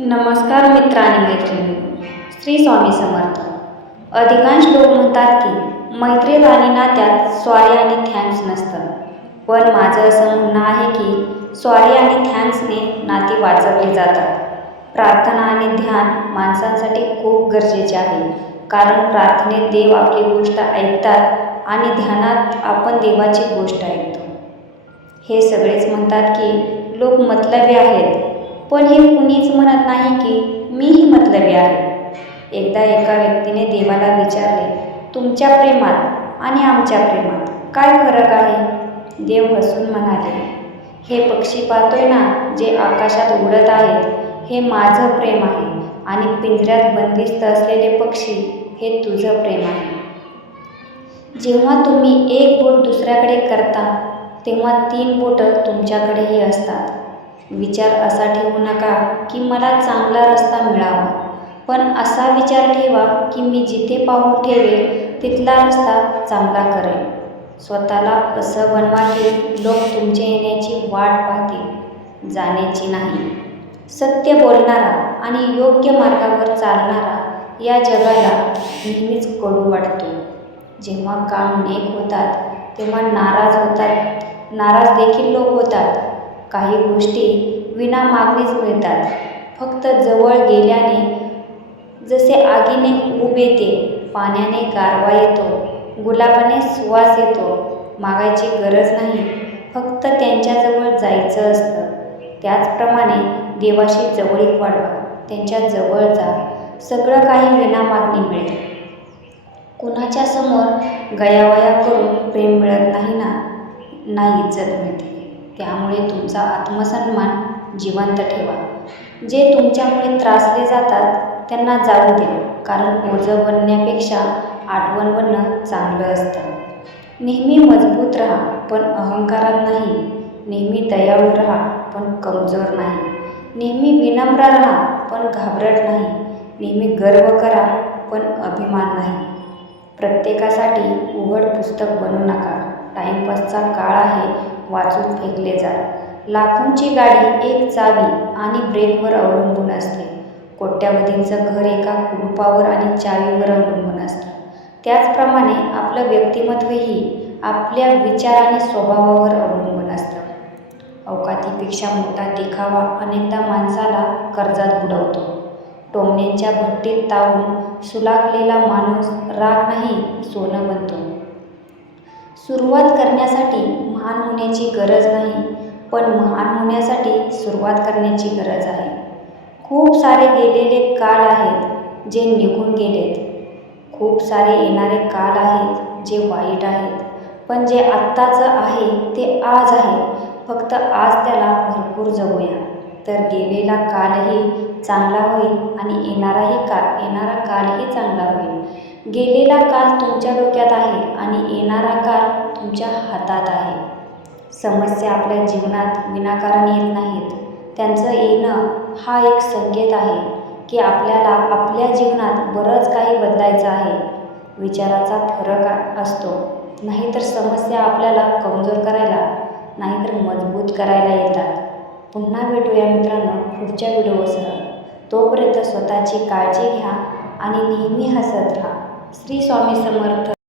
नमस्कार मित्र आणि मैत्रिणी श्री स्वामी समर्थ. अधिकांश लोक म्हणतात की मैत्रीत आणि नात्यात स्वारी आणि थँक्स नसतं. पण माझं असं म्हणणं आहे की स्वारी आणि थँक्सने नाती वाचवली जातात. प्रार्थना आणि ध्यान माणसांसाठी खूप गरजेचे आहे. कारण प्रार्थनेत देव आपली गोष्ट ऐकतात आणि ध्यानात आपण देवाची गोष्ट ऐकतो. हे सगळेच म्हणतात की लोक मतलबी आहेत. पण हे कुणीच म्हणत नाही की मीही मतलबी आहे. एकदा एका व्यक्तीने देवाला विचारले तुमच्या प्रेमात आणि आमच्या प्रेमात काय फरक आहे? देव हसून म्हणाले हे पक्षी पाहतोय ना जे आकाशात उडत आहेत हे माझं प्रेम आहे आणि पिंजऱ्यात बंदिस्त असलेले पक्षी हे तुझं प्रेम आहे. जेव्हा तुम्ही एक बोट दुसऱ्याकडे करता तेव्हा तीन बोटं तुमच्याकडेही असतात. विचार असा ठेवू नका की मला चांगला रस्ता मिळावा. पण असा विचार ठेवा की मी जिथे पाहून ठेवेल तिथला रस्ता चांगला करेल स्वतःला असं बनवा की लोक तुमच्या येण्याची वाट पाहतील जाण्याची नाही. सत्य बोलणारा आणि योग्य मार्गावर चालणारा या जगाला नेहमीच कडू वाटतो. जेव्हा काम नेक होतात तेव्हा नाराज होतात नाराज देखील लोक होतात. काही गोष्टी विना मागणीच मिळतात. फक्त जवळ गेल्याने जसे आगीने ऊब येते पाण्याने गारवा येतो गुलाबाने सुवास येतो मागायची गरज नाही फक्त त्यांच्याजवळ जायचं असतं. त्याचप्रमाणे देवाशी जवळीक वाढवा त्यांच्या जवळ जा सगळं काही विना मागणी मिळेल. कुणाच्या समोर गयावया करून प्रेम मिळत नाही ना ना इज्जत मिळते. त्यामुळे तुमचा आत्मसन्मान जिवंत ठेवा. जे तुमच्यामुळे त्रासले जातात त्यांना जाऊ द्या कारण ओझं बनण्यापेक्षा आठवण बनणं चांगलं असतं. नेहमी मजबूत राहा पण अहंकारात नाही. नेहमी दयाळू राहा पण कमजोर नाही. नेहमी विनम्र राहा पण घाबरट नाही. नेहमी गर्व करा पण अभिमान नाही. प्रत्येकासाठी उघड पुस्तक बनू नका. टाईमपासचा काळ आहे वाचून फेकले जात. लाखोंची गाडी एक चावी आणि ब्रेकवर अवलंबून असते. कोट्यावधींचं घर एका कुलुपावर आणि चावीवर अवलंबून असतं. त्याचप्रमाणे आपलं व्यक्तिमत्वही आपल्या विचार आणि स्वभावावर अवलंबून असतं. अवकातीपेक्षा मोठा देखावा अनेकदा माणसाला कर्जात बुडवतो. टोमण्यांच्या भट्टीत तावून सुलागलेला माणूस राग नाही सोनं बनतो सुरुवात करण्यासाठी महान होण्याची गरज नाही पण महान होण्यासाठी सुरुवात करण्याची गरज आहे. खूप सारे गेलेले काळ आहेत जे निघून गेलेत. खूप सारे येणारे काळ आहेत जे वाईट आहेत पण जे आत्ताचं आहे ते आज आहे. फक्त आज त्याला भरपूर जगूया. तर गेलेला कालही चांगला होईल आणि येणाराही काळ येणारा कालही चांगला होईल. गेलेला काल तुमच्या डोक्यात आहे आणि येणारा तुमच्या हातात आहे. समस्या आपल्या जीवनात विनाकारण येत नाहीत. त्यांचं येणं हा एक संकेत आहे की आपल्याला आपल्या जीवनात बरंच काही बदलायचं आहे. विचाराचा फरक असतो. नाहीतर समस्या आपल्याला कमजोर करायला नाहीतर मजबूत करायला येतात. पुन्हा भेटूया मित्रांनो पुढच्या व्हिडिओसह. तोपर्यंत स्वतःची काळजी घ्या आणि नेहमी हसत राहा. श्री स्वामी समर्थ.